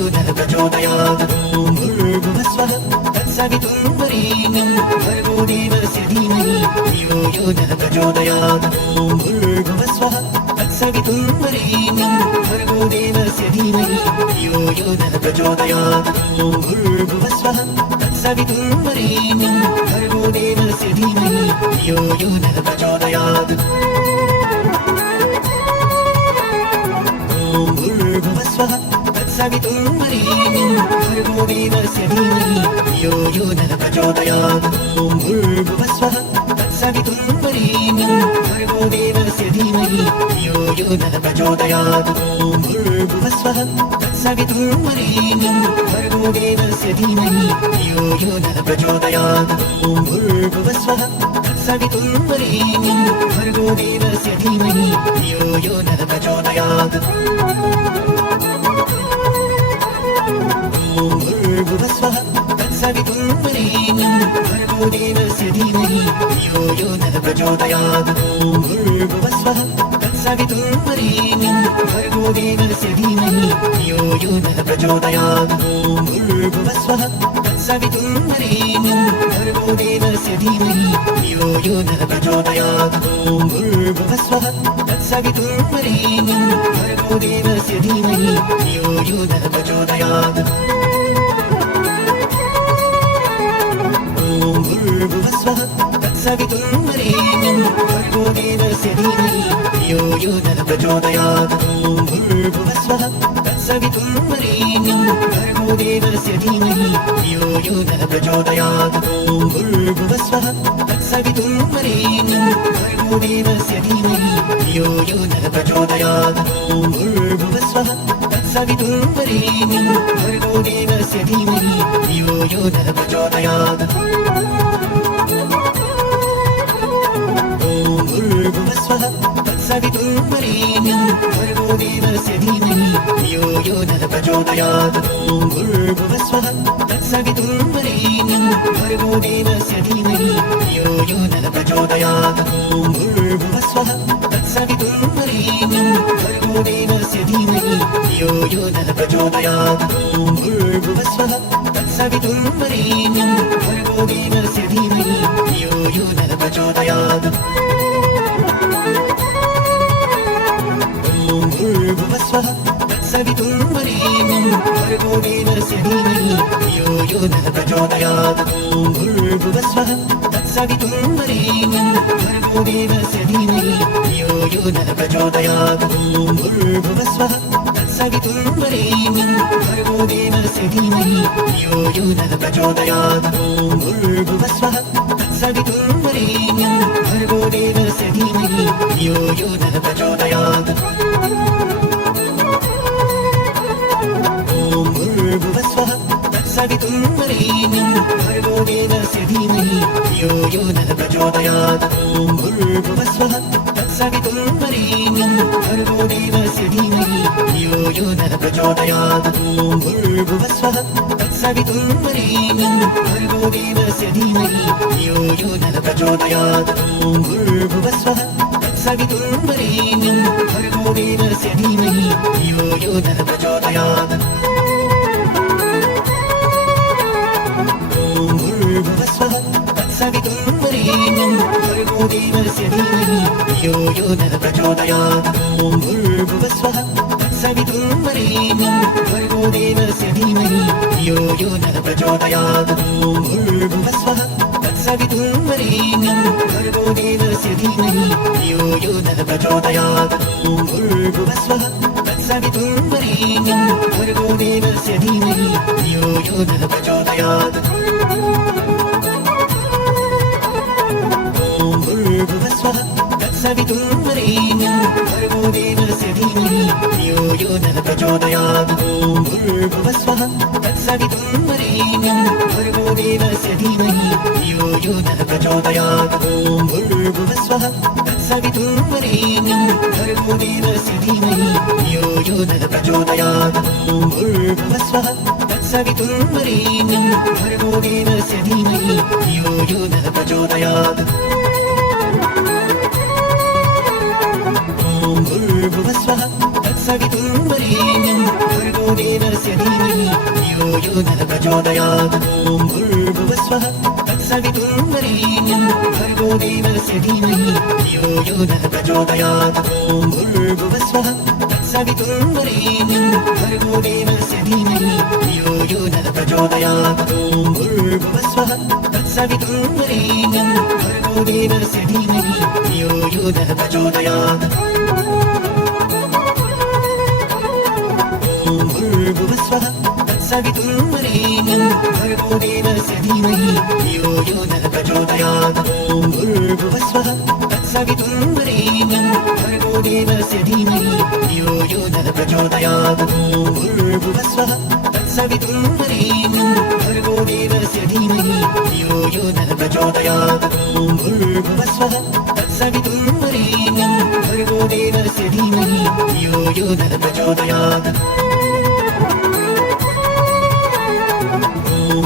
यो नः प्रचोदयात्। ॐ भूर्भुवस्वः तत्सवितुर्वरेण्यं भर्गो देवस्य धीमहि धियो यो नः प्रचोदयात्। ॐ भूर्भुवस्वः तत्सवितुर्वरेण्यं भर्गो देवस्य धीमहि धियो यो नः प्रचोदयात्। ॐ भूर्भुवस्वः तत्सवितुर्वरेण्यं भर्गो देवस्य धीमहि धियो यो नः प्रचोदयात्। ॐ भूर्भुवस्वः तत्सवितुर्वरेण्यं भर्गो देवस्य धीमहि धियो यो नः प्रचोदयात्। ॐ भूर्भुवस्वः तत्सवितुर्वरेण्यं भर्गो देवस्य धीमहि धियो यो नः प्रचोदयात्। ॐ भूर्भुवस्वः तत्सवितुर्वरेण्यं भर्गो देवस्य धीमहि धियो यो नः प्रचोदयात्। ॐ भूर्भुवस्वः तत्सवितुर्वरेण्यं भर्गो देवस्य धीमहि धियो यो नः प्रचोदयात्। ॐ भूर्भुवस्वः तत्सवितुर्वरेण्यं भर्गो देवस्य धीमहि धियो यो नः प्रचोदयात्। ॐ भूर्भुवस्वः तत्सवितुर्वरेण्यं भर्गो देवस्य धीमहि धियो यो नः प्रचोदयात्। ॐ भूर्भुवस्वः तत्सवितुर्वरेण्यं भर्गो देवस्य धीमहि धियो यो नः प्रचोदयात्। ॐ भूर्भुवस्वः तत्सवितुर्वरेण्यं भर्गो देवस्य धीमहि धियो यो नः प्रचोदयात्। ॐ भूर्भुवस्वः तत्सवितुर्वरेण्यं भर्गो देवस्य धीमहि धियो यो नः प्रचोदयात्। ॐ भूर्भुवस्वः तत्सवितुर्वरेण्यं भर्गो देवस्य धीमहि धियो यो नः प्रचोदयात्। ॐ भूर्भुवस्वः तत्सवितुर्वरेण्यं भर्गो देवस्य धीमहि धियो यो नः प्रचोदयात्। ॐ भूर्भुवस्वः तत्सवितुर्वरेण्यं भर्गो देवस्य धीमहि धियो यो नः प्रचोदयात्। ॐ भूर्भुवस्वः तत्सवितुर्वरेण्यं भर्गो देवस्य धीमहि धियो यो नः प्रचोदयात्। ॐ भूर्भुवस्वः तत्सवितुर्वरेण्यं भर्गो देवस्य धीमहि धियो यो नः प्रचोदयात्। ॐ भूर्भुवस्वः तत्सवितुर्वरेण्यं भर्गो देवस्य धीमहि धियो यो नः प्रचोदयात्। ॐ भूर्भुवस्वः तत्सवितुर्वरेण्यं भर्गो देवस्य धीमहि धियो यो नः प्रचोदयात्। ॐ भूर्भुवस्वः तत्सवितुर्वरेण्यं भर्गो देवस्य धीमहि धियो यो नः प्रचोदयात्। ॐ भूर्भुवस्वः तत्सवितुर्वरेण्यं भर्गो देवस्य धीमहि धियो यो नः प्रचोदयात्। ॐ भूर्भुवस्वः तत्सवितुर्वरेण्यं भर्गो देवस्य धीमहि धियो यो नः प्रचोदयात्। ॐ भूर्भुवस्वः तत्सवितुर्वरेण्यं भर्गो देवस्य धीमहि धियो यो नः प्रचोदयात्। ॐ भूर्भुवस्वः तत्सवितुर्वरेण्यं भर्गो देवस्य धीमहि धियो यो नः प्रचोदयात्। ॐ भूर्भुवस्वः तत्सवितुर्वरेण्यं भर्गो देवस्य धीमहि धियो यो नः प्रचोदयात्। ॐ भूर्भुवस्वः तत्सवितुर्वरेण्यं भर्गो देवस्य धीमहि धियो यो नः प्रचोदयात्। ॐ भूर्भुवस्वः तत्सवितुर्वरेण्यं भर्गो देवस्य धीमहि धियो यो नः प्रचोदयात्। ॐ भूर्भुवस्वः तत्सवितुर्वरेण्यं भर्गो देवस्य धीमहि धियो यो नः प्रचोदयात्। ॐ भूर्भुवस्वः तत्सवितुर्वरेण्यं भर्गो देवस्य धीमहि धियो यो नः प्रचोदयात्। ॐ भूर्भुवस्वः तत्सवितुर्वरेण्यं भर्गो देवस्य धीमहि धियो यो नः प्रचोदयात्। ॐ भूर्भुवस्वः तत्सवितुर्वरेण्यं भर्गो देवस्य धीमहि धियो यो नः प्रचोदयात्। ॐ भूर्भुवस्वः तत्सवितुर्वरेण्यं भर्गो देवस्य धीमहि धियो यो नः प्रचोदयात्। ॐ भूर्भुवस्वः तत्सवितुर्वरेण्यं भर्गो देवस्य धीमहि धियो यो नः प्रचोदयात्। ॐ भूर्भुवस्वः तत्सवितुर्वरेण्यं भर्गो देवस्य धीमहि धियो यो नः प्रचोदयात्। ॐ भूर्भुवस्वः तत्सवितुर्वरेण्यं भर्गो देवस्य धीमहि धियो यो नः प्रचोदयात्। ॐ भूर्भुवस्वः तत्सवितुर्वरेण्यं भर्गो देवस्य धीमहि धियो यो नः प्रचोदयात् ॐ भूर्भुवस्वः तत्सवितुर्वरेण्यं भर्गो देवस्य धीमहि धियो यो नः प्रचोदयात् ॐ भूर्भुवस्वः तत्सवितुर्वरेण्यं भर्गो देवस्य धीमहि धियो यो नः प्रचोदयात् ॐ भूर्भुवस्वः तत्सवितुर्वरेण्यं भर्गो देवस्य धीमहि धियो यो नः प्रचोदयात् ॐ भूर्भुवस्वः तत्सवितुर्वरेण्यं भर्गो देवस्य धीमहि धियो यो नः प्रचोदयात् ॐ भूर्भुवस्वः तत्सवितुर्वरेण्यं भर्गो देवस्य धीमहि धियो यो नः प्रचोदयात् ॐ भूर्भुवस्वः तत्सवितुर्वरेण्यं भर्गो देवस्य धीमहि धियो यो नः प्रचोदयात् ॐ भूर्भुवस्वः तत्सवितुर्वरेण्यं भर्गो देवस्य धीमहि धियो यो नः प्रचोदयात् ॐ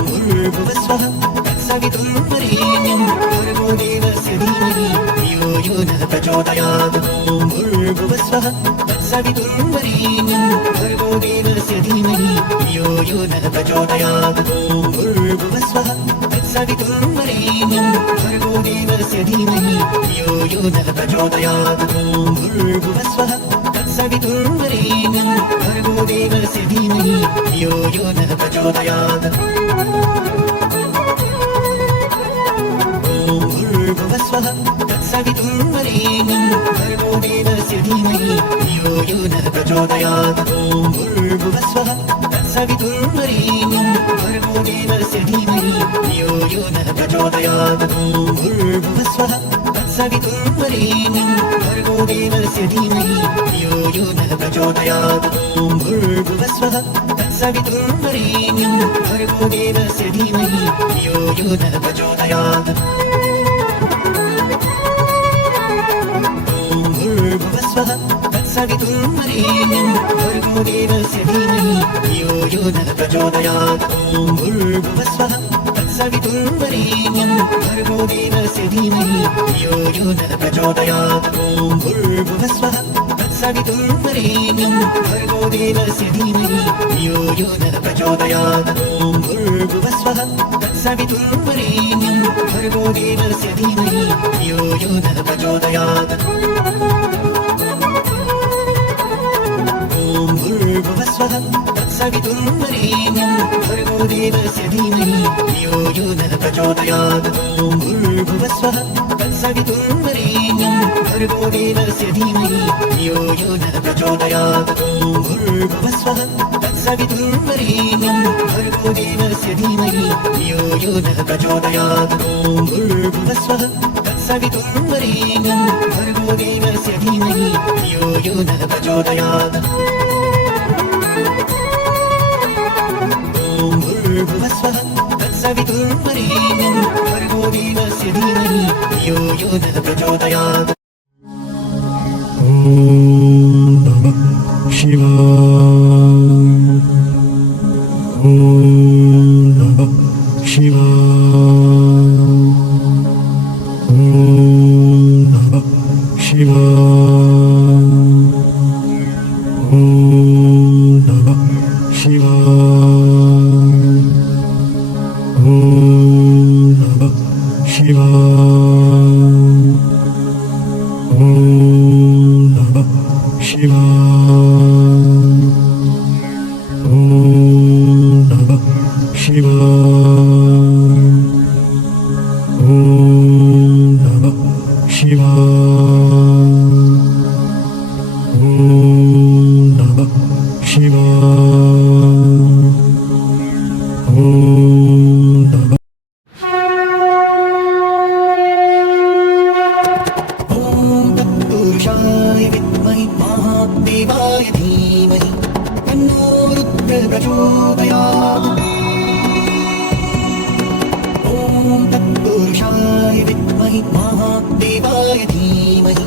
भूर्भुवस्वः तत्सवितुर्वरेण्यं भर्गो देवस्य धीमहि धियो यो नः प्रचोदयात् ॐ भूर्भुवस्वः तत्सवितुर्वरेण्यं भर्गो देवस्य धीमहि धियो यो नः प्रचोदयात् ॐ भूर्भुवस्वः तत्सवितुर्वरेण्यं भर्गो देवस्य धीमहि धियो यो नः प्रचोदयात् ॐ भूर्भुवस्वः तत्सवितुर्वरेण्यं भर्गो देवस्य धीमहि धियो यो नः प्रचोदयात् ॐ भूर्भुवस्वः तत्सवितुर्वरेण्यं भर्गो देवस्य धीमहि धियो यो नः प्रचोदयात् ॐ भूर्भुवस्वः तत्सवितुर्वरेण्यं भर्गो देवस्य धीमहि धियो यो नः प्रचोदयात् ॐ भूर्भुवस्वः तत्सवितुर्वरेण्यं भर्गो देवस्य धीमहि धियो यो नः प्रचोदयात् ॐ भूर्भुवस्वः तत्सवितुर्वरेण्यं भर्गो देवस्य धीमहि धियो यो नः प्रचोदयात् ॐ भूर्भुवस्वः तत्सवितुर्वरेण्यं भर्गो देवस्य धीमहि धियो यो नः प्रचोदयात् ॐ भूर्भुवस्वः तत्सवितुर्वरेण्यं भर्गो देवस्य धीमहि धियो यो नः प्रचोदयात् ॐ भूर्भुवस्वः तत्सवितुर्वरेण्यं भर्गो देवस्य धीमहि धियो यो नः प्रचोदयात् ॐ भूर्भुवस्वः तत्सवितुर्वरेण्यं भर्गो देवस्य धीमहि धियो यो नः प्रचोदयात् ॐ भूर्भुवस्वः तत्सवितुर्वरेण्यं भर्गो देवस्य धीमहि धियो यो नः प्रचोदयात् ॐ भूर्भुवस्वः तत्सवितुर्वरेण्यं भर्गो देवस्य धीमहि धियो यो नः प्रचोदयात् ॐ भूर्भुवस्वः तत्सवितुर्वरेण्यं भर्गो देवस्य धीमहि धियो यो नः प्रचोदयात् ॐ भूर्भुवस्वः तत्सवितुर्वरेण्यं भर्गो देवस्य धीमहि धियो यो नः प्रचोदयात् ॐ भूर्भुवस्वः तत्सवितुर्वरेण्यं भर्गो देवस्य धीमहि धियो यो नः प्रचोदयात् ॐ नमः शिवाय ॐ नमः शिवाय ॐ नमः शिवाय ॐ नमः शिवाय ॐ नमः शिवाय ॐ नमः शिवाय ॐ नमः शिवाय ॐ नमः शिवाय ॐ नमः शिवाय ॐ नमः तत्पुरुषाय विद्महे महादेवाय धीमहि तन्नो रुद्रः प्रचोदयात् ॐ तत्पुरुषाय विद्महे महादेवाय धीमहि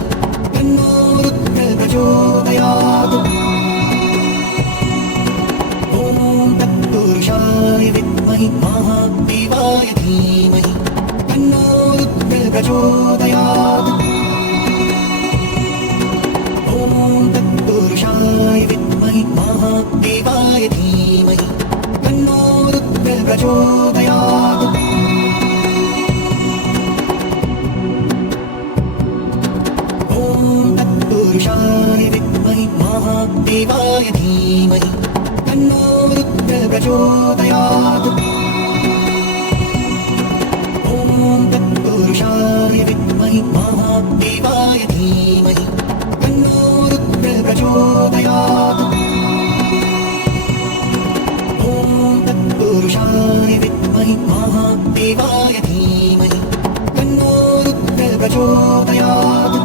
तन्नो रुद्रः प्रचोदयात् ॐ तत्पुरुषाय विद्महे महादेवाय धीमहि तन्नो रुद्रः प्रचोदयात् ॐ तत्पुरुषाय विद्महे महादेवाय महादेवाय धीमहि तन्नो रुद्रः प्रचोदयात्। ॐ तत्पुरुषाय विद्महे महादेवाय धीमहि तन्नो रुद्रः प्रचोदयात्। ॐ तत्पुरुषाय विद्महे महादेवाय धीमहि तन्नो रुद्रः प्रचोदयात्। ॐ तत्पुरुषाय विद्महे महादेवाय धीमहि तन्नो रुद्रः प्रचोदयात्।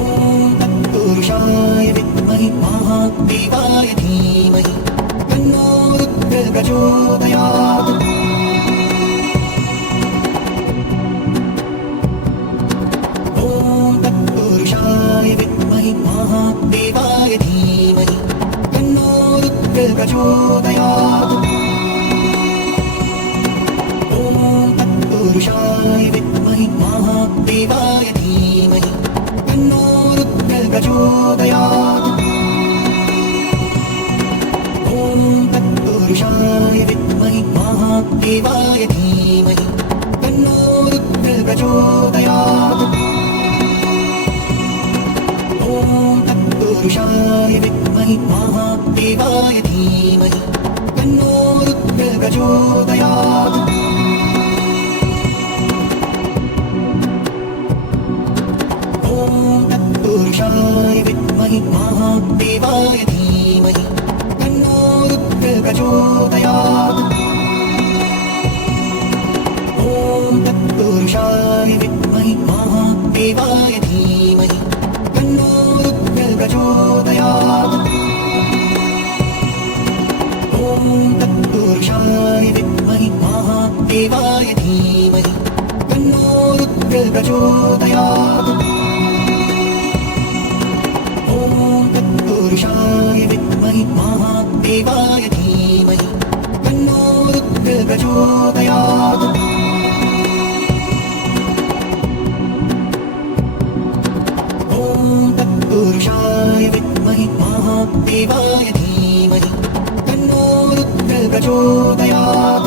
ॐ तत्पुरुषाय विद्महे महादेवाय धीमहि तन्नो रुद्रः प्रचोदयात्। ॐ तत्पुरुषाय विद्महे महादेवाय धीमहि तन्नो रुद्रः प्रचोदयात्। ॐ तत्पुरुषाय विद्महे महादेवाय धीमहि तन्नो रुद्रः प्रचोदयात्। ॐ तत्पुरुषाय विद्महे महादेवाय धीमहि तन्नो रुद्रः प्रचोदयात्। ॐ तत्पुरुषाय विद्महे महादेवाय धीमहि तन्नो रुद्रः प्रचोदयात्। ॐ तत्पुरुषाय विद्महे महादेवाय धीमहि तन्नो रुद्रः प्रचोदयात्। ॐ तत्पुरुषाय विद्महे महादेवाय धीमहि तन्नो रुद्रः प्रचोदयात्। ॐ तत्पुरुषाय विद्महे महादेवाय धीमहि तन्नो रुद्रः प्रचोदयात्। ॐ तत्पुरुषाय विद्महे महादेवाय धीमहि तन्नो रुद्रः प्रचोदयात्। ॐ तत्पुरुषाय विद्महे महादेवाय धीमहि तन्नो रुद्रः प्रचोदयात्।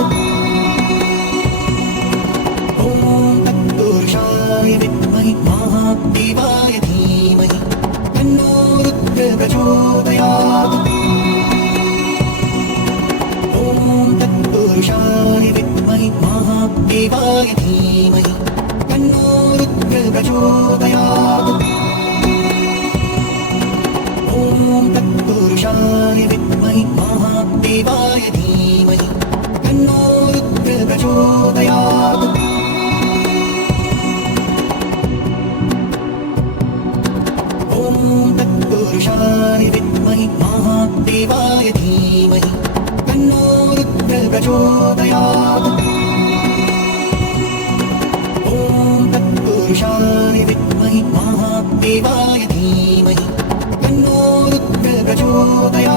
ॐ तत्पुरुषाय विद्महे महादेवाय धीमहि तन्नो रुद्रः प्रचोदयात्। ॐ तत्पुरुषाय विद्महे महादेवाय धीमहि तन्नो रुद्रः प्रचोदयात्। ॐ तत्पुरुषाय विद्महे महादेवाय धीमहि तन्नो रुद्रः प्रचोदयात्। ॐ तत्पुरुषाय विद्महे महादेवाय धीमहि तन्नो रुद्रः प्रचोदयात्। ॐ तत्पुरुषाय विद्महे महादेवाय धीमहि तन्नो रुद्रः प्रचोदयात्।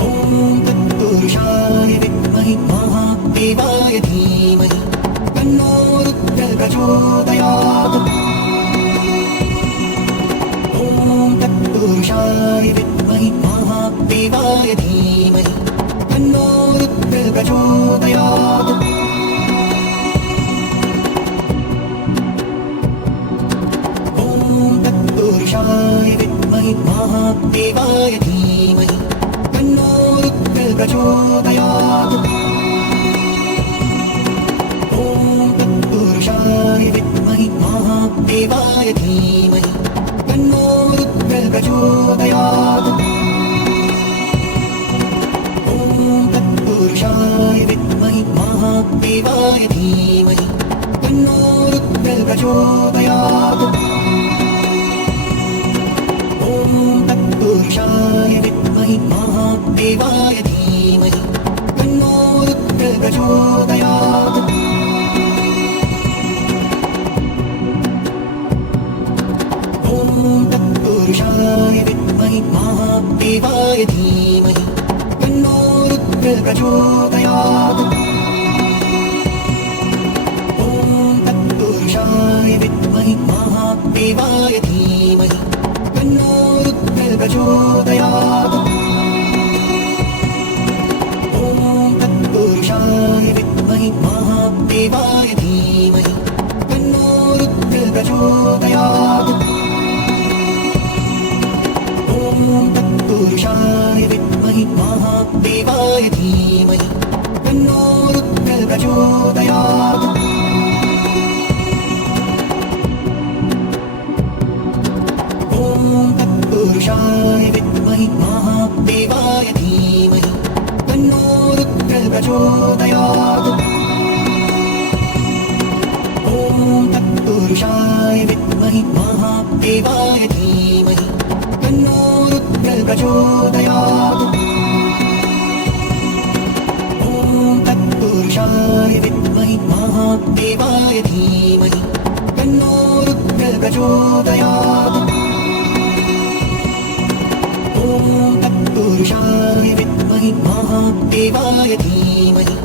ॐ तत्पुरुषाय विद्महे महादेवाय धीमहि तन्नो रुद्रः प्रचोदयात्। ॐ तत्पुरुषाय विद्महे महादेवाय धीमहि तन्नो रुद्रः प्रचोदयात्। ॐ तत्पुरुषाय विद्महे महादेवाय धीमहि तन्नो रुद्रः प्रचोदयात्। ॐ तत्पुरुषाय विद्महे महादेवाय धीमहि तन्नो रुद्रः प्रचोदयात्। ॐ तत्पुरुषाय विद्महे महादेवाय धीमहि तन्नो रुद्रः प्रचोदयात्। ॐ तत्पुरुषाय विद्महे महादेवाय धीमहि तन्नो रुद्रः प्रचोदयात्। ॐ तत्पुरुषाय विद्महे महादेवाय धीमहि तन्नो रुद्रः प्रचोदयात्। ॐ तत्पुरुषाय विद्महे महादेवाय धीमहि तन्नो रुद्रः प्रचोदयात्। ॐ तत्पुरुषाय विद्महे महादेवाय धीमहि तन्नो रुद्रः प्रचोदयात्। ॐ तत्पुरुषाय विद्महे महादेवाय धीमहि तन्नो रुद्रः प्रचोदयात्। ॐ तत्पुरुषाय विद्महे महादेवाय धीमहि तन्नो रुद्रः प्रचोदयात्। ॐ तत्पुरुषाय विद्महे महादेवाय धीमहि तन्नो रुद्रः प्रचोदयात्। ॐ तत्पुरुषाय विद्महे महादेवाय धीमहि तन्नो रुद्रः प्रचोदयात्। ॐ तत्पुरुषाय विद्महे महादेवाय धीमहि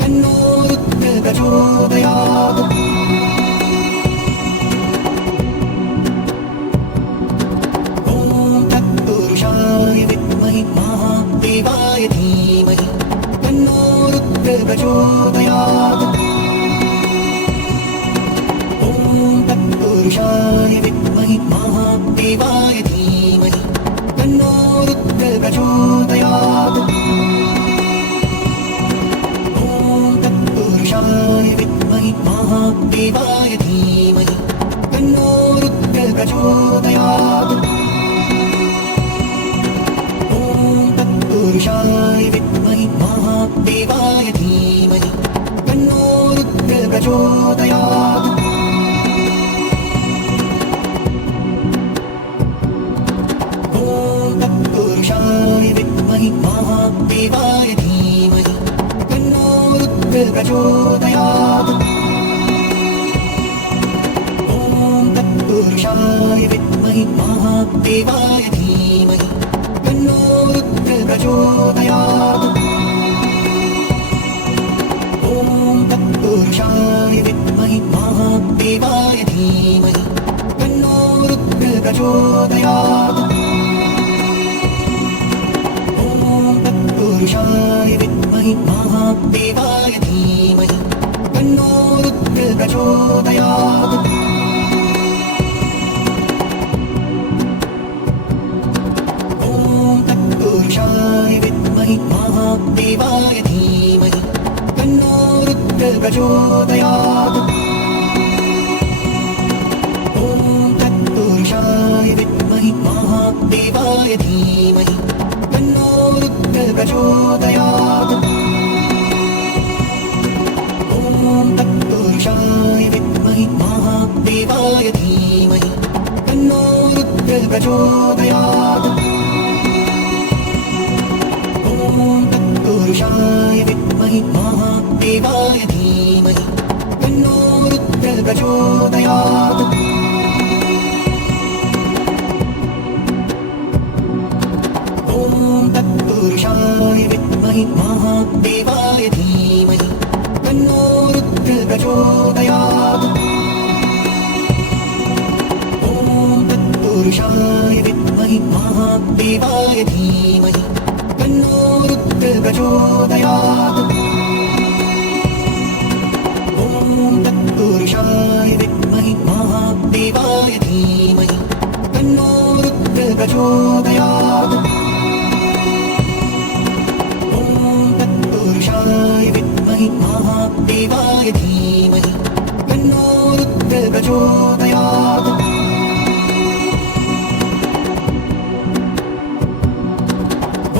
तन्नो रुद्रः प्रचोदयात्। ॐ तत्पुरुषाय विद्महे महादेवाय धीमहि तन्नो रुद्रः प्रचोदयात्। ॐ तत्पुरुषाय विद्महे महादेवाय धीमहि तन्नो रुद्रः प्रचोदयात्। ॐ तत्पुरुषाय विद्महे महादेवाय धीमहि तन्नो रुद्रः प्रचोदयात्। ॐ तत्पुरुषाय विद्महे महादेवाय धीमहि तन्नो रुद्रः प्रचोदयात्। ॐ तत्पुरुषाय विद्महे महादेवाय धीमहि तन्नो रुद्रः प्रचोदयात्। ॐ तत्पुरुषाय विद्महे महादेवाय धीमहि तन्नो रुद्रः प्रचोदयात्। ॐ तत्पुरुषाय विद्महे महादेवाय धीमहि तन्नो रुद्रः प्रचोदयात्। ॐ तत्पुरुषाय विद्महे महादेवाय धीमहि तन्नो रुद्रः प्रचोदयात्। ॐ तत्पुरुषाय विद्महे महादेवाय धीमहि तन्नो रुद्रः प्रचोदयात्। ॐ तत्पुरुषाय विद्महे महादेवाय धीमहि तन्नो रुद्रः प्रचोदयात्। ॐ तत्पुरुषाय विद्महे महादेवाय धीमहि तन्नो रुद्रः प्रचोदयात्। ॐ तत्पुरुषाय विद्महे महादेवाय धीमहि तन्नो रुद्रः प्रचोदयात्। ॐ तत्पुरुषाय विद्महे महादेवाय धीमहि तन्नो रुद्रः प्रचोदयात्। ॐ तत्पुरुषाय विद्महे महादेवाय धीमहि तन्नो रुद्रः प्रचोदयात्। ॐ तत्पुरुषाय विद्महे महादेवाय धीमहि तन्नो रुद्रः प्रचोदयात्। ॐ तत्पुरुषाय विद्महे महादेवाय धीमहि तन्नो रुद्रः प्रचोदयात्।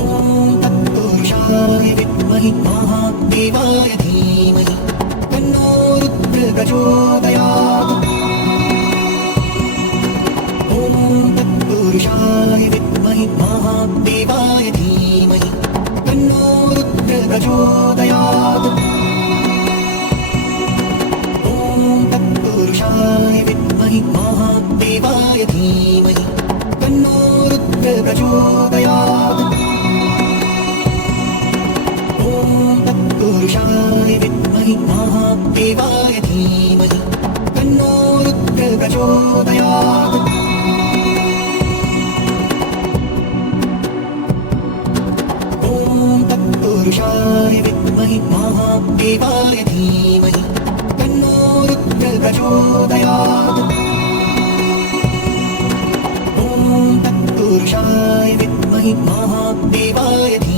ॐ तत्पुरुषाय विद्महे महादेवाय धीमहि तन्नो रुद्रः प्रचोदयात्। ॐ तत्पुरुषाय विद्महे महादेवाय धीमहि तन्नो रुद्रः प्रचोदयात्। ॐ तत्पुरुषाय विद्महे महादेवाय धीमहि तन्नो रुद्रः प्रचोदयात्। ॐ तत्पुरुषाय विद्महे महादेवाय धीमहि तन्नो रुद्रः प्रचोदयात्। तत्पुरुषाय विद्महे महादेवाय धीमहि तन्नो रुद्रः प्रचोदयात् ॐ तत्पुरुषाय विद्महे महादेवाय धीमहि